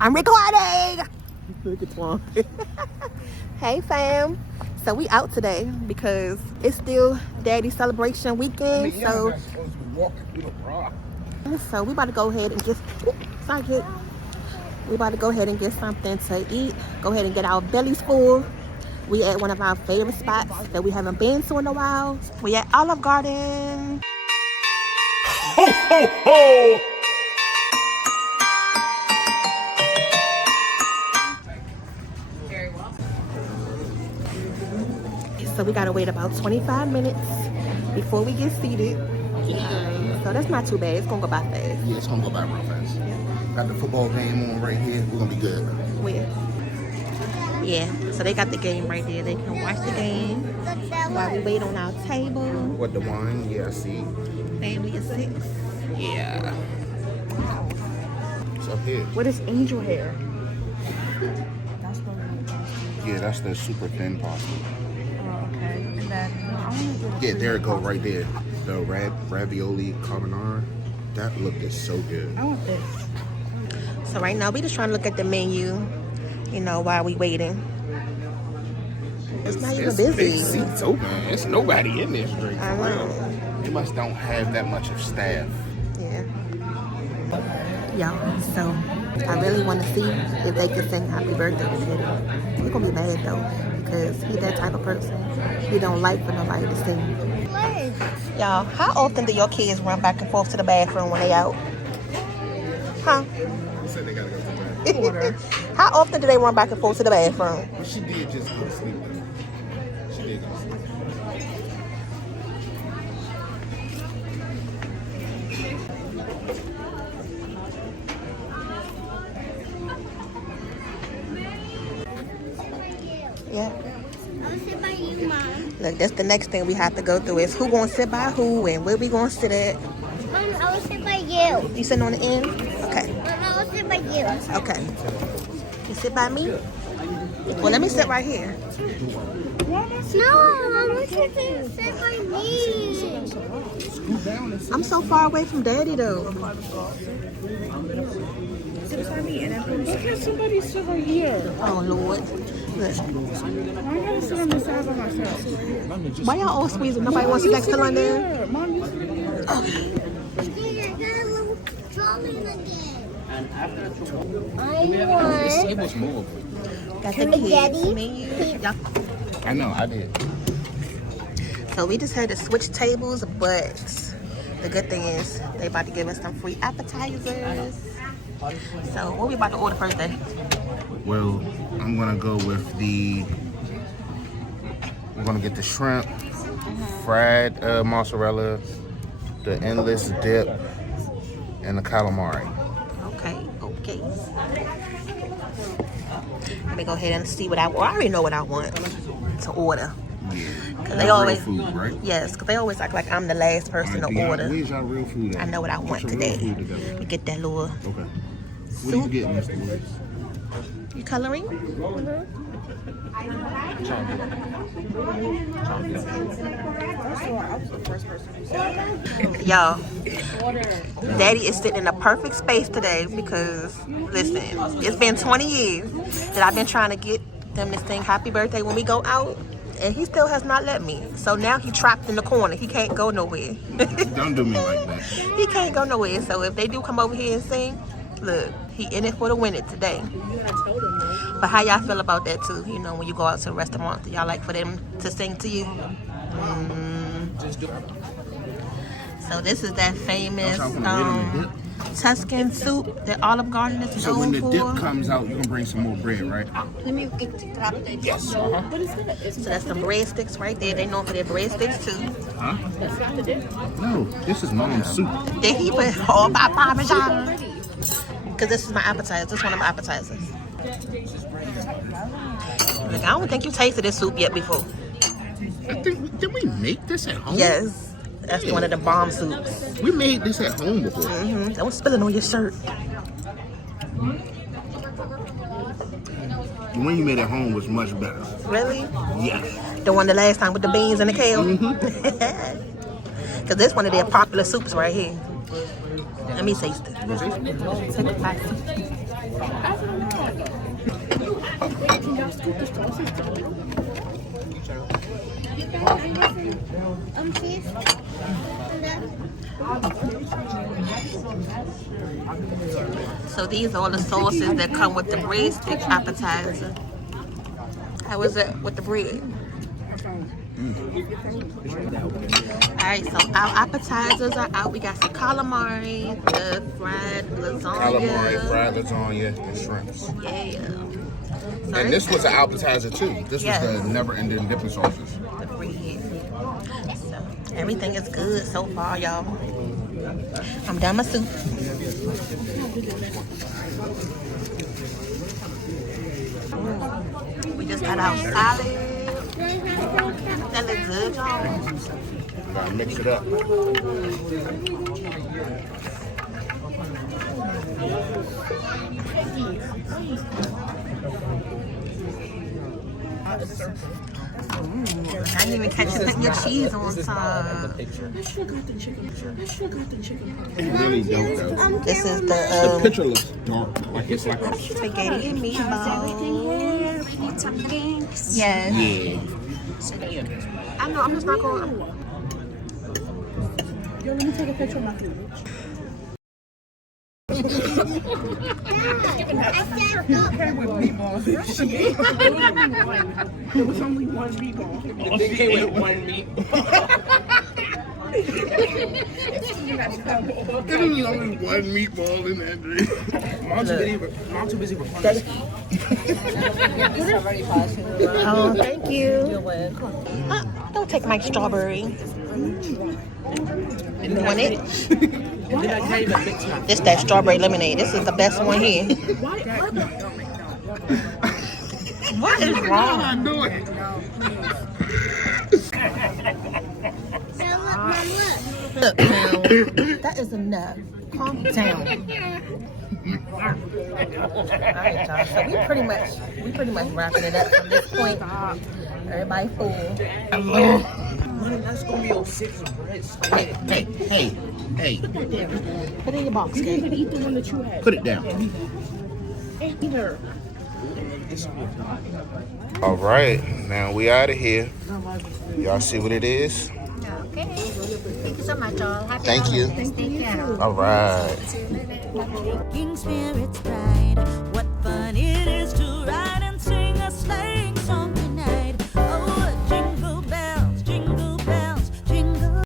I'm recording. Hey fam. So we out today because it's still Daddy celebration weekend. So we about to go ahead and just we about to go ahead and get something to eat. Go ahead and get our bellies full. We at one of our favorite spots that we haven't been to in a while. We at Olive Garden. Ho, ho, ho! So we gotta wait about 25 minutes before we get seated. So that's not too bad. It's gonna go by fast. Yeah, it's gonna go by real fast. Yeah. Got the football game on right here. We're gonna be good. Yeah, so they got the game right there. They can watch the game while we wait on our table. What, the wine? Yeah, I see. Family of 6. Yeah. It's up here. What is angel hair? Yeah, that's the super thin pasta. Oh, okay. And then Yeah, there it go right there. The ravioli carbonara. That looked so good. I want this. So right now we just trying to look at the menu, you know, while we waiting. It's not even busy. Big seats open. It's nobody in this drink. I know. You must don't have that much of staff. Yeah. Y'all, so I really want to see if they can sing happy birthday to him. He's gonna be mad though, because he's that type of person. He don't like for nobody to sing. Y'all, how often do your kids run back and forth to the bathroom when they out? Huh? Said they gotta go to the bathroom. How often do they run back and forth to the bathroom? Well, she did just go to sleep though. She did go to sleep. Yeah. I'll sit by you, Mom. Look, that's the next thing we have to go through is who gonna sit by who and where we gonna sit at. Mom, I will sit by you. You sitting on the end? Okay. Mom, I will sit by you. Okay. You sit by me? Well, let me sit right here. No, I want you to sit by me. I'm so far away from Daddy though. Sit by me and then look at somebody sit right here. Oh Lord. Look. Why I gotta sit on the side by myself? Why y'all all squeezing? Nobody wants to sit next to London? Yeah, Mom, you sit here. I got a little trolley again. I want Table's movable. Got the kids Daddy? menu. Y'all. I know, I did. So we just had to switch tables, but the good thing is they about to give us some free appetizers. So what we about to order first then? Well, I'm gonna go with we're gonna get the shrimp, fried mozzarella, the endless dip, and the calamari. Okay. Let me go ahead and see what I already know what I want to order. Yeah. Cause they always, real food, right? yes, because they always act like I'm the last person to order. Where's y'all real food at? I know what I want today. We get that little Okay. What soup. do you get, Mr. Woods? You coloring? Y'all, Daddy is sitting in a perfect space today because, listen, it's been 20 years that I've been trying to get them to sing happy birthday when we go out, and he still has not let me. So now he's trapped in the corner. He can't go nowhere. Don't do me like that. He can't go nowhere. So if they do come over here and sing, look, he in it for the winning today. But how y'all feel about that too? You know, when you go out to a restaurant, do y'all like for them to sing to you? So this is that famous Tuscan soup that Olive Garden is So when known the for. dip comes out, you can bring some more bread, right? Let me get the top of that. Yes. So that's some breadsticks right there. They known for their breadsticks too. Huh? No, this is mom's soup. Then he put all my Parmesan. Because this is my appetizer. This is one of my appetizers. Like, I don't think you tasted this soup yet before. Did we make this at home? Yes. That's one of the bomb soups. We made this at home before. Don't spill it on your shirt. The one you made at home was much better. Really? Yes. The one the last time with the beans and the kale? Because this one of their popular soups right here. Let me taste it. Cheese. So these are all the sauces that come with the breadstick appetizer. How is it with the bread? Alright, so our appetizers are out. We got some calamari, the fried lasagna. Calamari, fried lasagna, and shrimps. Yeah. So And this was an appetizer too. This was the never-ending dipping sauces. the bread. So everything is good so far, y'all. I'm done my soup. We just got our salad. That looks good, y'all. Gotta mix it up. I didn't even catch you putting your cheese on top. It's really dope though. This is The the picture looks dark. Like it's like a... spaghetti and meatballs. We need some drinks. Yes. Yeah. I know, I'm just not going. Yo, let me take a picture of my food. I said look. Came with meatballs. There was only one meatball. They came with one meat. There was only one meatball in that drink. Mom too busy recording. Oh, thank you. You're welcome. Don't take my strawberry. You want it? And then I came and mixed my. This that strawberry lemonade. This is the best one here. What is wrong? I'm doing. So look, Mom, look. Look now, that is enough. Calm down. Alright, y'all. So we pretty much wrapping it up from this point. Everybody full. Man, that's gonna be 06 bread. Hey. Put it in your box, You okay? can eat the one that you had. Put it down. Either. All right, now we out of here. Y'all see what it is? Okay. Thank you so much, y'all. Happy Thank you. holidays. Take care. All right. King spirits bright.